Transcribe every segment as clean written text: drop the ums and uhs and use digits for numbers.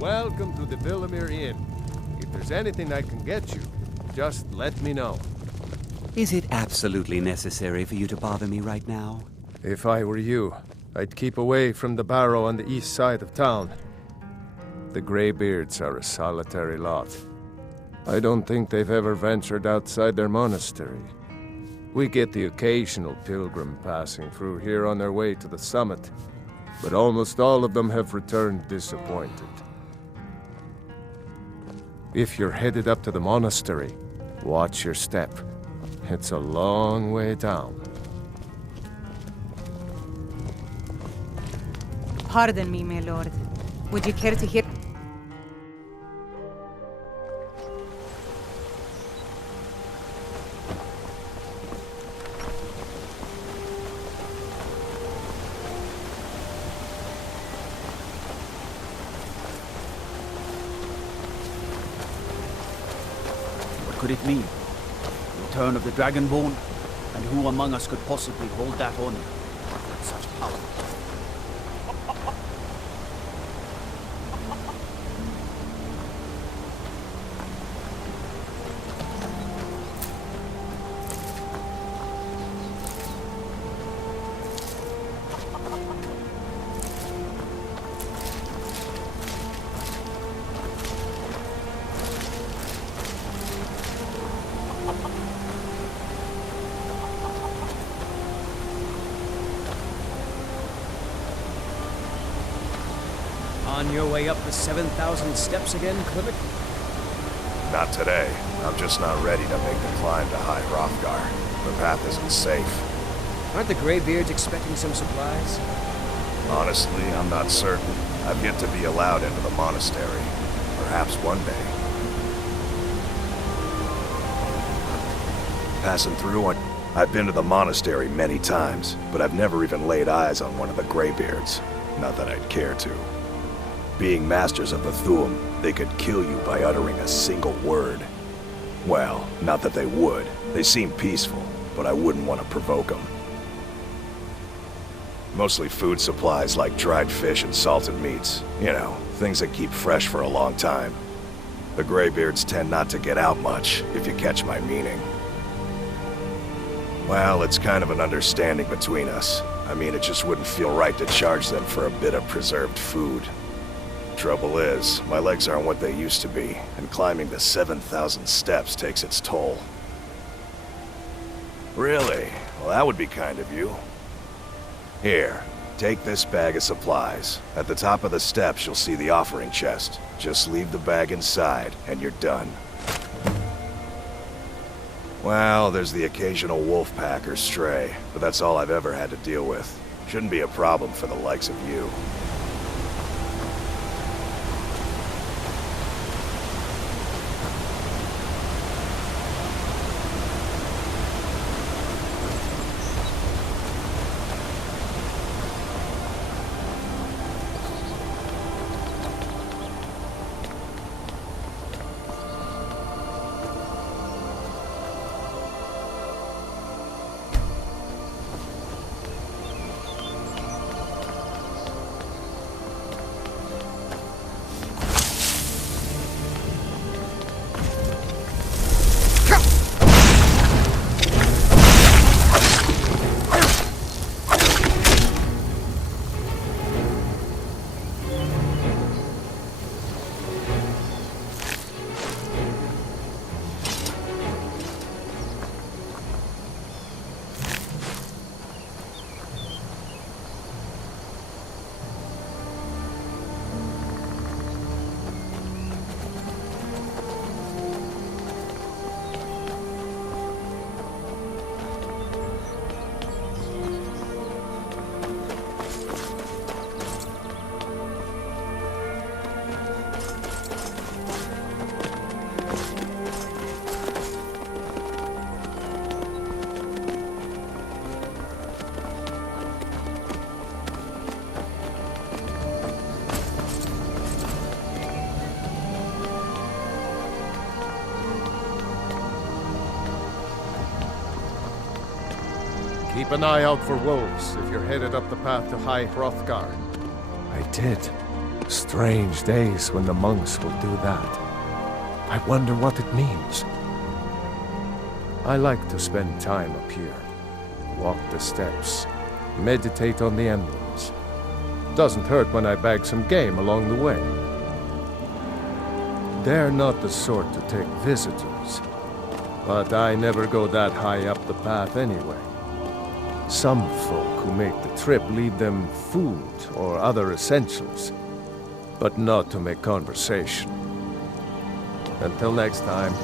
Welcome to the Villamere Inn. If there's anything I can get you, just let me know. Is it absolutely necessary for you to bother me right now? If I were you, I'd keep away from the barrow on the east side of town. The Greybeards are a solitary lot. I don't think they've ever ventured outside their monastery. We get the occasional pilgrim passing through here on their way to the summit, but almost all of them have returned disappointed. If you're headed up to the monastery, watch your step. It's a long way down. Pardon me, my lord. Would you care to hear? What could it mean? Return of the Dragonborn? And who among us could possibly hold that honor with such power? On your way up the 7,000 steps again, Clement? Not today. I'm just not ready to make the climb to High Hrothgar. The path isn't safe. Aren't the Greybeards expecting some supplies? Honestly, I'm not certain. I've yet to be allowed into the monastery. Perhaps one day. Passing through, I've been to the monastery many times, but I've never even laid eyes on one of the Greybeards. Not that I'd care to. Being masters of the Thuum, they could kill you by uttering a single word. Well, not that they would. They seem peaceful, but I wouldn't want to provoke them. Mostly food supplies like dried fish and salted meats. You know, things that keep fresh for a long time. The Greybeards tend not to get out much, if you catch my meaning. Well, it's kind of an understanding between us. I mean, it just wouldn't feel right to charge them for a bit of preserved food. Trouble is, my legs aren't what they used to be, and climbing the 7,000 steps takes its toll. Really? Well, that would be kind of you. Here, take this bag of supplies. At the top of the steps, you'll see the offering chest. Just leave the bag inside, and you're done. Well, there's the occasional wolf pack or stray, but that's all I've ever had to deal with. Shouldn't be a problem for the likes of you. Keep an eye out for wolves if you're headed up the path to High Hrothgar. I did. Strange days when the monks will do that. I wonder what it means. I like to spend time up here. Walk the steps. Meditate on the emblems. Doesn't hurt when I bag some game along the way. They're not the sort to take visitors. But I never go that high up the path anyway. Some folk who make the trip leave them food or other essentials, but not to make conversation. Until next time.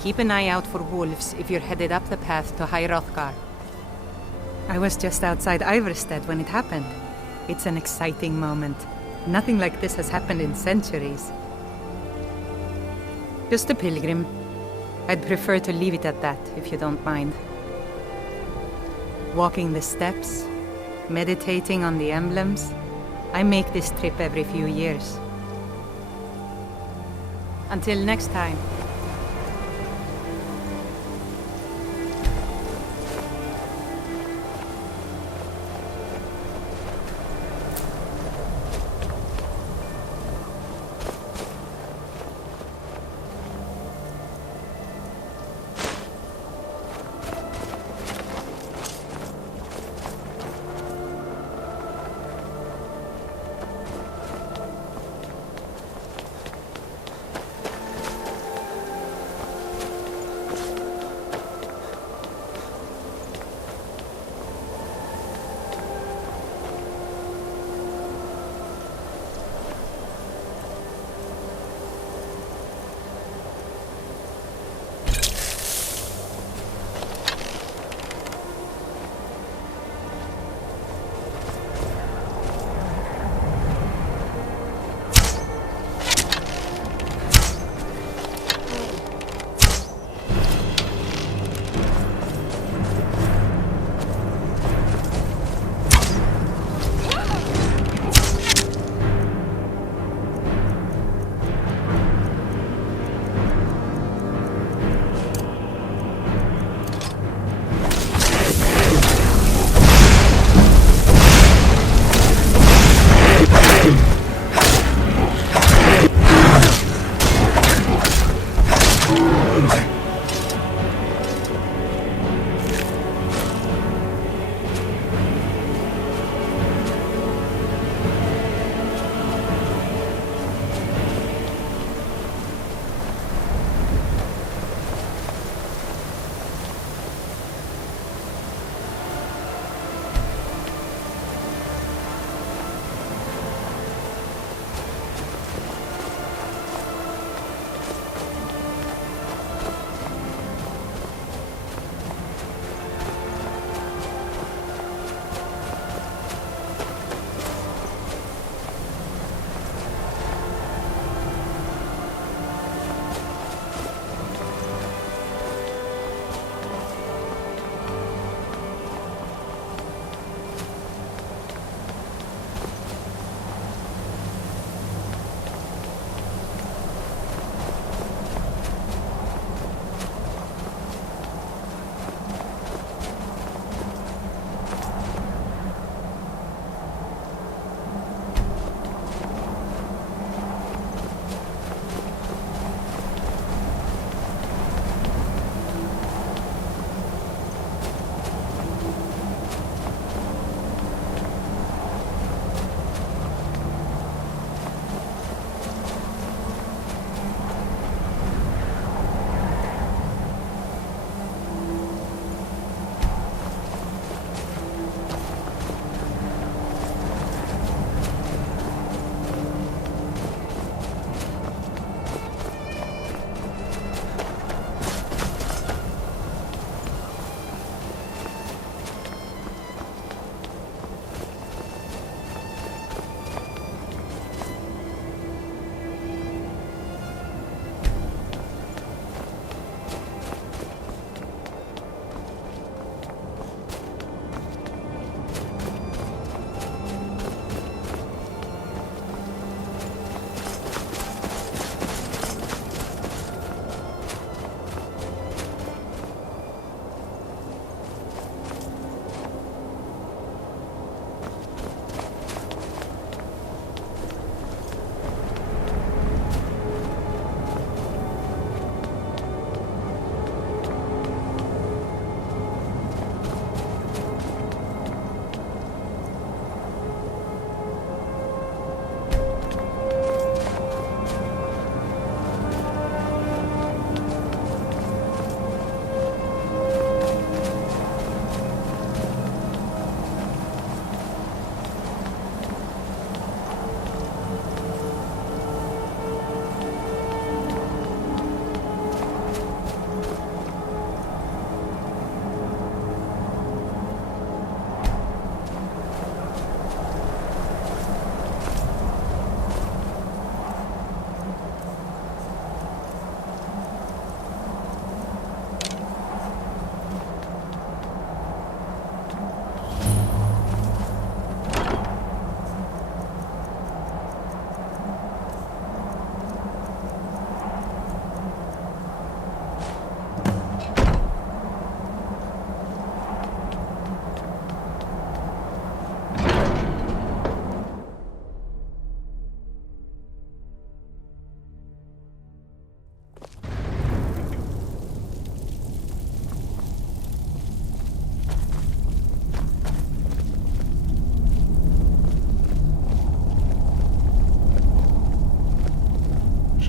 Keep an eye out for wolves if you're headed up the path to High Hrothgar. I was just outside Ivarstead when it happened. It's an exciting moment. Nothing like this has happened in centuries. Just a pilgrim. I'd prefer to leave it at that, if you don't mind. Walking the steps, meditating on the emblems. I make this trip every few years. Until next time.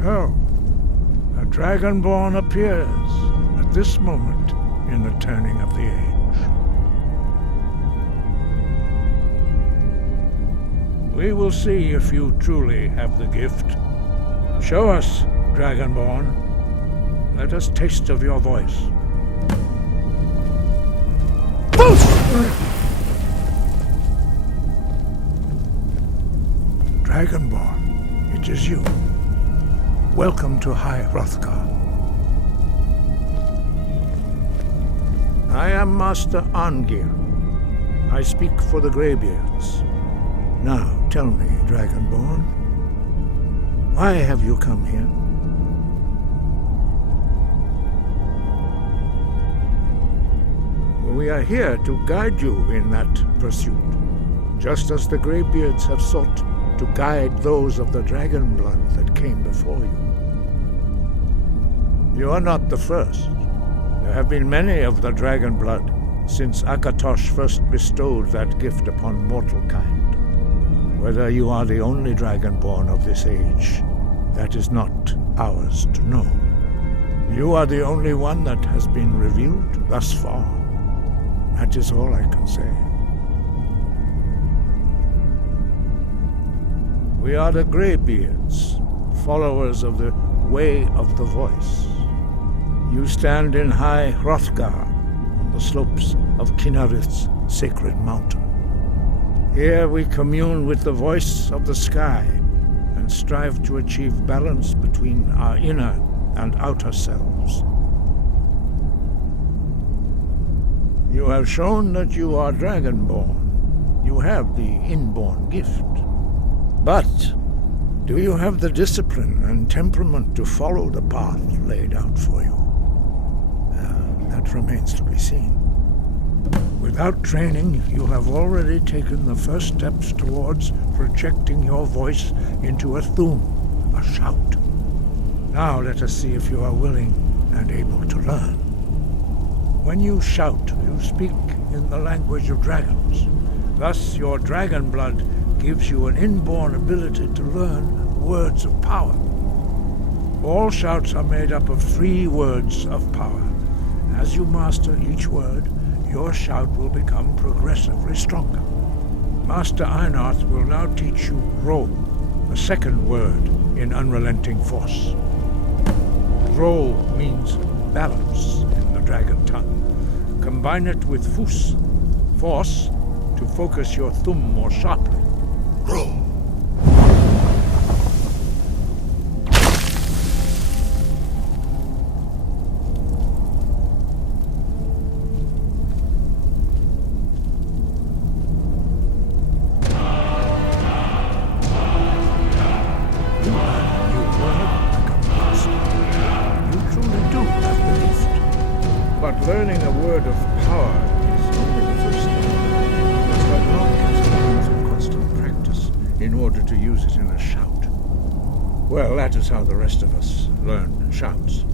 So, a Dragonborn appears at this moment in the turning of the age. We will see if you truly have the gift. Show us, Dragonborn. Let us taste of your voice. Dragonborn, it is you. Welcome to High Hrothgar. I am Master Arngir. I speak for the Greybeards. Now, tell me, Dragonborn, why have you come here? We are here to guide you in that pursuit, just as the Greybeards have sought to guide those of the dragon blood that came before you. You are not the first. There have been many of the dragon blood since Akatosh first bestowed that gift upon mortal kind. Whether you are the only dragonborn of this age, that is not ours to know. You are the only one that has been revealed thus far. That is all I can say. We are the Greybeards, followers of the Way of the Voice. You stand in High Hrothgar, on the slopes of Kinnarith's sacred mountain. Here we commune with the voice of the sky and strive to achieve balance between our inner and outer selves. You have shown that you are Dragonborn. You have the inborn gift. But do you have the discipline and temperament to follow the path laid out for you? That remains to be seen. Without training, you have already taken the first steps towards projecting your voice into a thum, a shout. Now let us see if you are willing and able to learn. When you shout, you speak in the language of dragons. Thus, your dragon blood gives you an inborn ability to learn words of power. All shouts are made up of 3 words of power. As you master each word, your shout will become progressively stronger. Master Einarth will now teach you Ro, the second word in Unrelenting Force. Ro means balance in the dragon tongue. Combine it with Fus, force, to focus your thumb more sharply. Ro. Learning a word of power is only the first step. But not as of constant practice in order to use it in a shout. Well, that is how the rest of us learn shouts.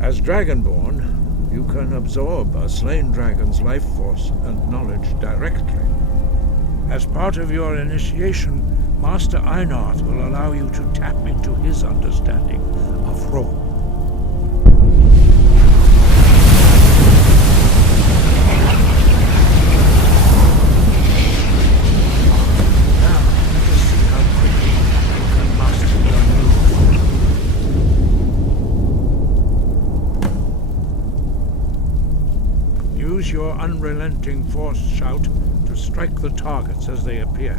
As Dragonborn, you can absorb a slain dragon's life force and knowledge directly. As part of your initiation, Master Einarth will allow you to tap into his understanding of Ro. Use your unrelenting force shout to strike the targets as they appear.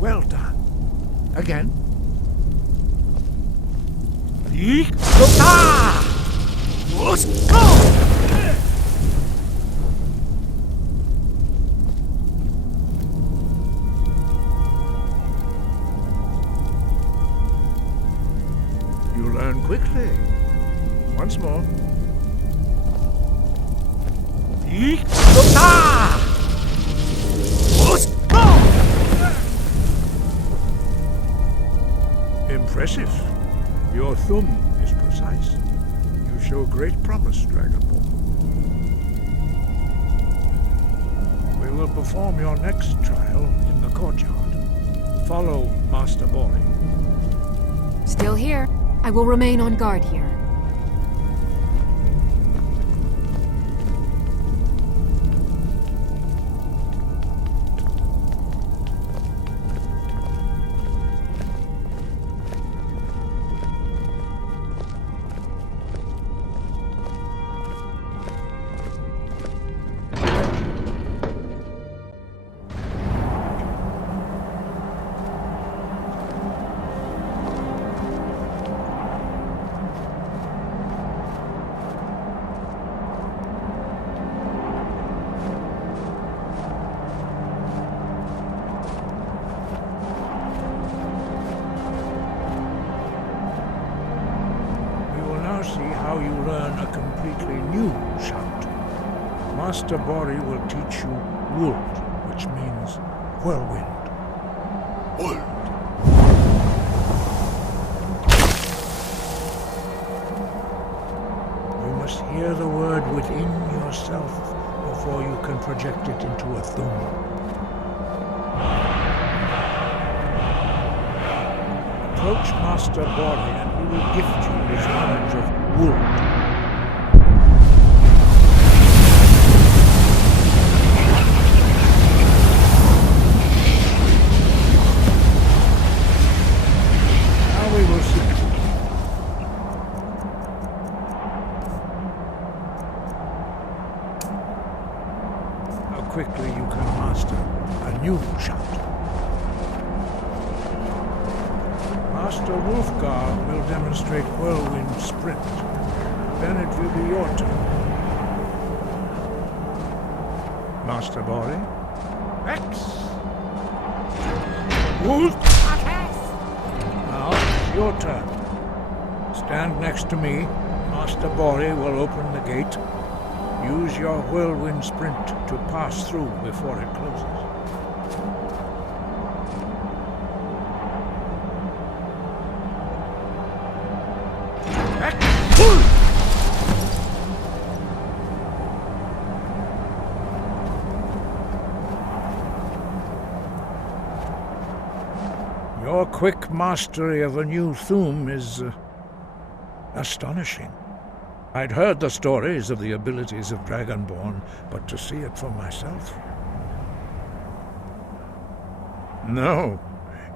Well done. Again. You learn quickly. Once more. Impressive. Your thum is precise. You show great promise, Dragonborn. We will perform your next trial in the courtyard. Follow Master Bori. Still here. I will remain on guard here. Master Bori will teach you Wuld, which means whirlwind. Wuld. You must hear the word within yourself before you can project it into a thum. Approach Master Bori and he will gift you his knowledge of Wuld. Quickly you can master a new shout. Master Hrothgar will demonstrate whirlwind sprint. Then it will be your turn. Master Bori. X. Wuld. Now it's your turn. Stand next to me. Master Bori will open the gate. Use your whirlwind sprint to pass through before it closes. Your quick mastery of a new thum is astonishing. I'd heard the stories of the abilities of Dragonborn, but to see it for myself? No,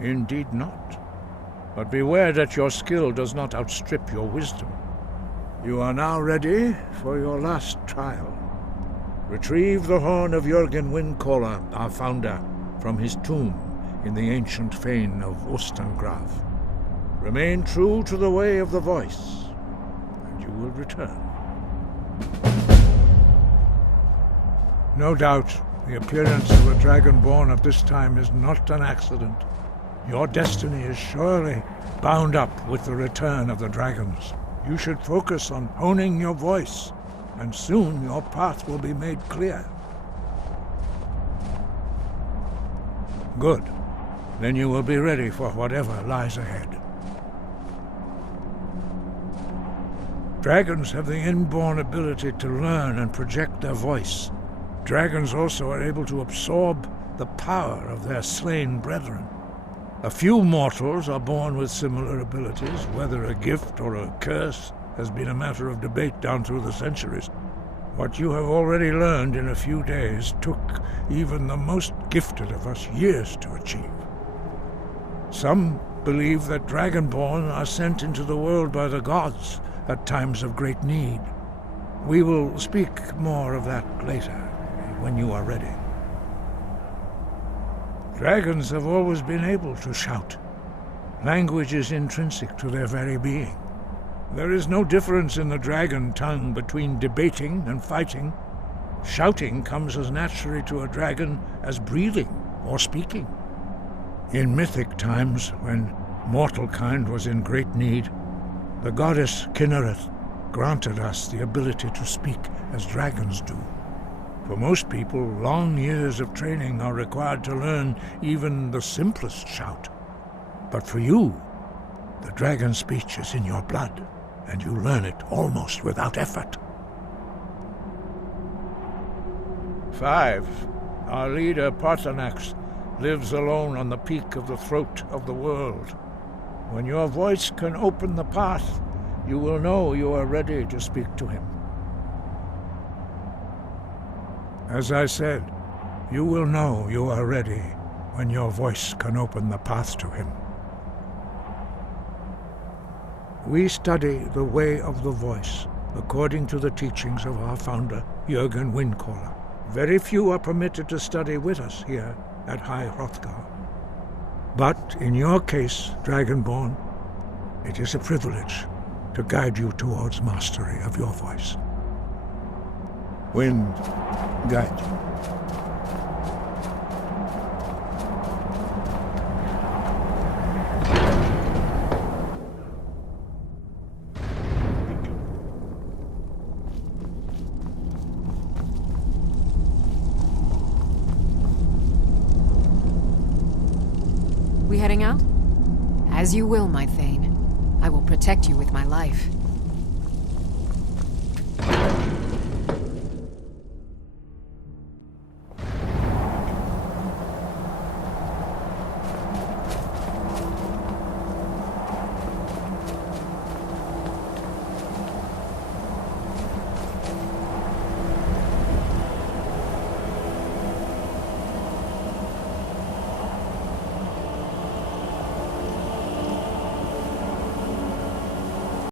indeed not. But beware that your skill does not outstrip your wisdom. You are now ready for your last trial. Retrieve the horn of Jürgen Windcaller, our founder, from his tomb in the ancient fane of Ustengrav. Remain true to the way of the voice, will return. No doubt, the appearance of a Dragonborn at this time is not an accident. Your destiny is surely bound up with the return of the dragons. You should focus on honing your voice, and soon your path will be made clear. Good. Then you will be ready for whatever lies ahead. Dragons have the inborn ability to learn and project their voice. Dragons also are able to absorb the power of their slain brethren. A few mortals are born with similar abilities. Whether a gift or a curse has been a matter of debate down through the centuries. What you have already learned in a few days took even the most gifted of us years to achieve. Some believe that Dragonborn are sent into the world by the gods at times of great need. We will speak more of that later, when you are ready. Dragons have always been able to shout. Language is intrinsic to their very being. There is no difference in the dragon tongue between debating and fighting. Shouting comes as naturally to a dragon as breathing or speaking. In mythic times, when mortal kind was in great need, the goddess Kinnereth granted us the ability to speak as dragons do. For most people, long years of training are required to learn even the simplest shout. But for you, The dragon speech is in your blood, and you learn it almost without effort. 5. Our leader, Parthenax, lives alone on the peak of the throat of the world. When your voice can open the path, you will know you are ready to speak to him. As I said, you will know you are ready when your voice can open the path to him. We study the way of the voice according to the teachings of our founder, Jürgen Windcaller. Very few are permitted to study with us here at High Hrothgar. But in your case, Dragonborn, it is a privilege to guide you towards mastery of your voice. Wind, guide you. We heading out? As you will, my Thane. I will protect you with my life.